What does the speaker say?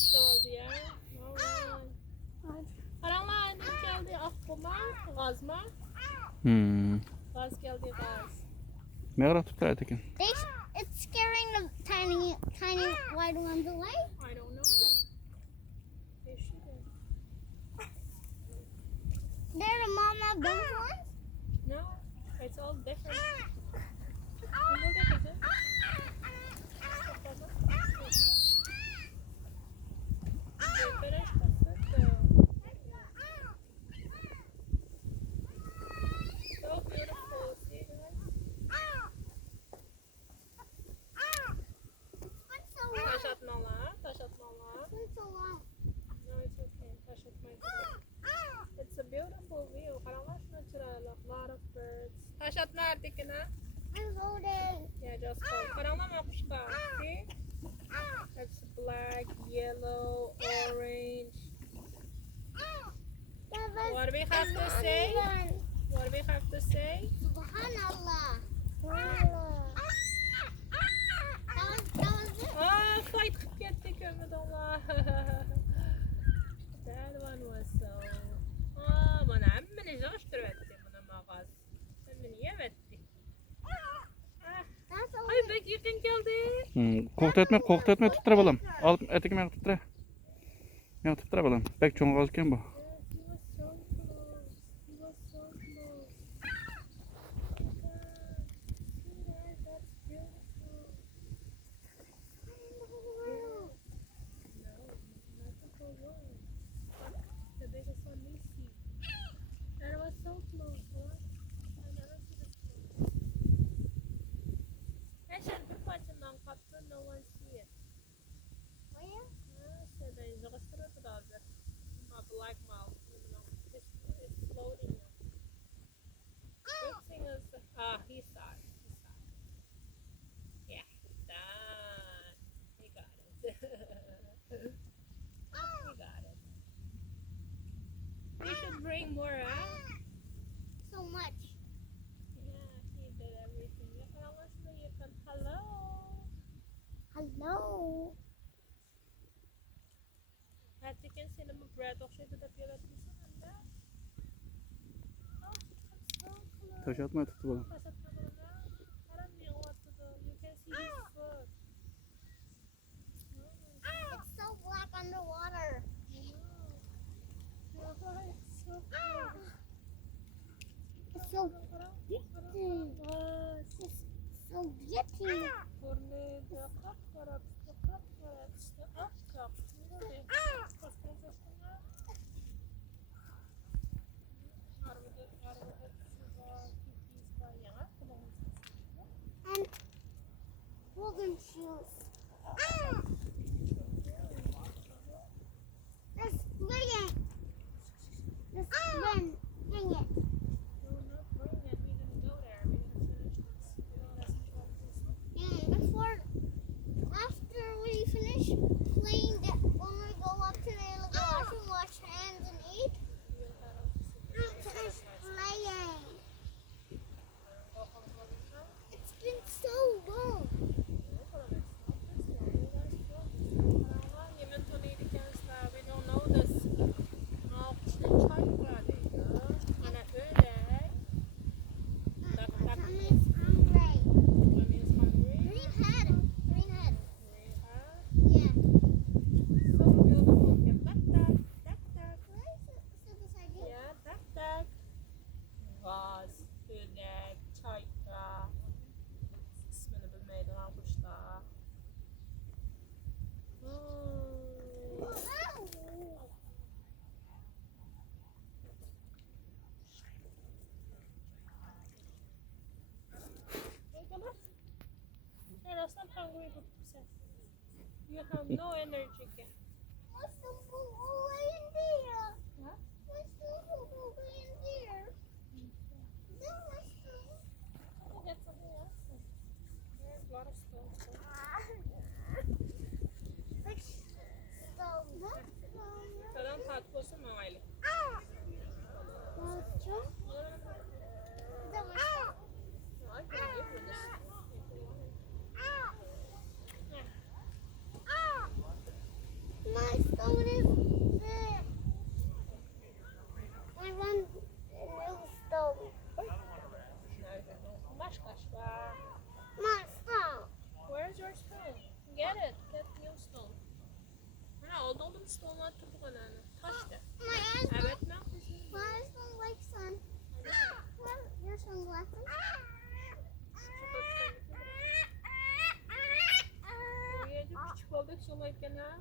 işte oldu ya. Vallahi. Karanlığa ne geldi aklıma? Gaz mı? Gaz geldi gaz. Ne kadar tuttu Aytekin? It's scaring the tiny white ones away. I don't know. They shouldn't. They're the mama those ones. No, it's all different. Yumurta kızım. Diferente bastante. So beautiful, see guys? It's so long. Taş atmalar, taş atmalar. It's so long. No, it's okay. Taş atmayı bırak. It's a beautiful view. Karanlığa şuna çırarak. Lot of birds. Taş atma artık yine. I'm holding. Yeah, just go. Karanlığa mı kuşka? See? It's black, yellow, orange. What do we have to say? What do we have to say? Subhanallah. That was it. Oh, fight gettik Ömür Allah. That one was so. Oh, bana emmini coştur etti bunu mağaz. Emmini yemetti. That's all. Ay bek yırtın geldi. Koktu etme tuttura balam. Alıp Aytekin ben tuttura. Ben tuttura balam. Bek çoğun gazken bu. He was so close. He was so close. See that? That's beautiful. No, not the whole world. The biggest one we see. That was so close, huh? I never see this close. Actually, bir parçadan kaptı, no one see it. Where? So then the rest of it other. A black mouth, you know, it's floating now. Good thing is, he saw it. He saw it. Yeah, done. He got it. He got it. We should bring more out. So much. Yeah, he did everything. You can listen, you can hello. Hello. Hertiken senin bu bread okşaydı da yaratmışsın anne. Oh, it's so close. Taş atmaya tuttu balam. Taş atmalarına. Karanlığı olattı da. You can see his foot. It's so black underwater. It's so close. It's so beautiful. It's so beautiful. Tornado kapkara, kapkara, işte akçak. Ne Koştum koştum. Arabada suda, kikis var ya. And golden shoes. Let's bring it. Let's bring it. No, not bring it. We're gonna go there. We're gonna finish this. We don't have to talk this one. And before, after we finish playing, that when we go up to the garage and wash hands and eat, We'll head out to see. finish playing. Bakalım olursa. It's been so long. We don't know this. Tommy's hungry. Green head. Green head. Yeah. Where is it? So beside you? You have no energy. What's the blue over in there? Huh? What's the blue over in there? There was some. Can I get something else? There's a lot of stuff. Like stone. Kadın tatlısı mı öyle? That's true. That was I can give you this. my Get it. Get new stone. Ha, o doldu stone attırdık anneanne. Taş de. My husband, Evet ne yapıyorsun? my husband likes sun. Your sunglasses. Küçük olduk solayken ha.